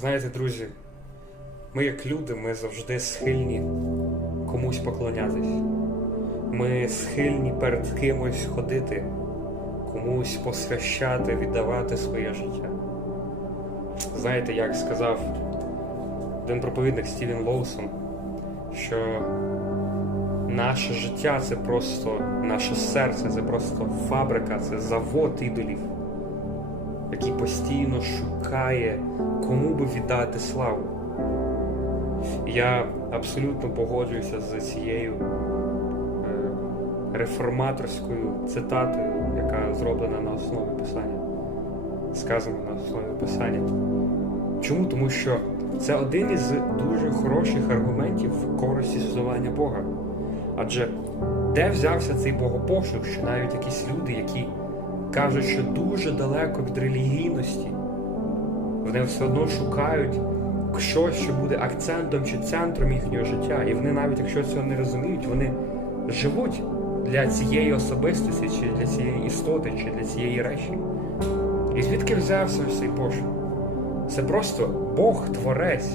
Знаєте, друзі, ми як люди, ми завжди схильні комусь поклонятись. Ми схильні перед кимось ходити, комусь посвящати, віддавати своє життя. Знаєте, як сказав один проповідник Стівен Лоусон, що наше життя це просто наше серце, це просто фабрика, це завод ідолів, який постійно шукає, кому би віддати славу. Я абсолютно погоджуюся з цією е, реформаторською цитатою, яка зроблена на основі писання, сказана на основі писання. Чому? Тому що це один із дуже хороших аргументів в користь існування Бога. Адже де взявся цей богопошук, що навіть якісь люди, які кажуть, що дуже далеко від релігійності, вони все одно шукають щось, що буде акцентом чи центром їхнього життя. І вони, навіть якщо цього не розуміють, вони живуть для цієї особистості, чи для цієї істоти, чи для цієї речі. І звідки взявся ось цей пошук? Це просто Бог Творець.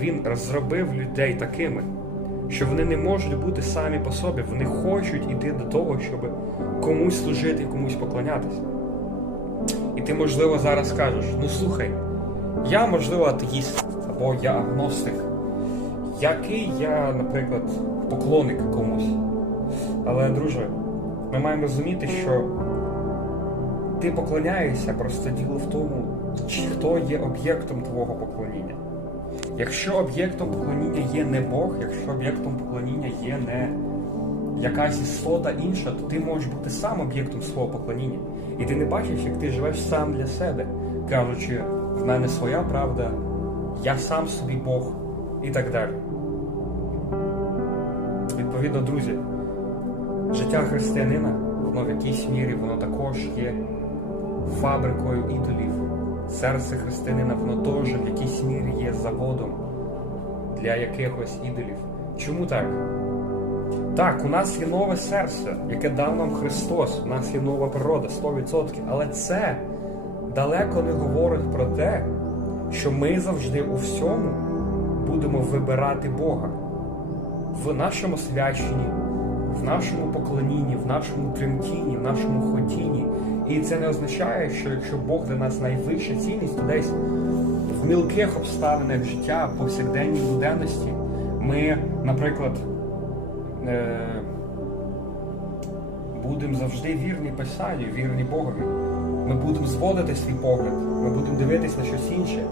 Він розробив людей такими, що вони не можуть бути самі по собі. Вони хочуть іти до того, щоб комусь служити і комусь поклонятися. І ти, можливо, зараз скажеш: ну слухай, я, можливо, атеїст або я агностик. Який я, наприклад, поклонник комусь. Але, друже, ми маємо розуміти, що ти поклоняєшся, просто діло в тому, хто є об'єктом твого поклоніння. Якщо об'єктом поклоніння є не Бог, якщо об'єктом поклоніння є не якась істота інша, то ти можеш бути сам об'єктом свого поклоніння. І ти не бачиш, як ти живеш сам для себе, кажучи, в мене своя правда, я сам собі Бог і так далі. Відповідно, друзі, життя християнина, воно в якійсь мірі воно також є фабрикою ідолів. Серце християнина, воно теж в якійсь мірі є заводом для якихось ідолів. Чому так? Так, у нас є нове серце, яке дав нам Христос, у нас є нова природа, 100%. Але це далеко не говорить про те, що ми завжди у всьому будемо вибирати Бога в нашому свяченні, в нашому поклонінні, в нашому тремтінні, в нашому ходінні. І це не означає, що якщо Бог для нас найвища цінність, то десь в мілких обставинах життя, повсякденній буденності, ми, наприклад, е- будемо завжди вірні Писанню, вірні Богові. Ми будемо зводити свій погляд, ми будемо дивитись на щось інше.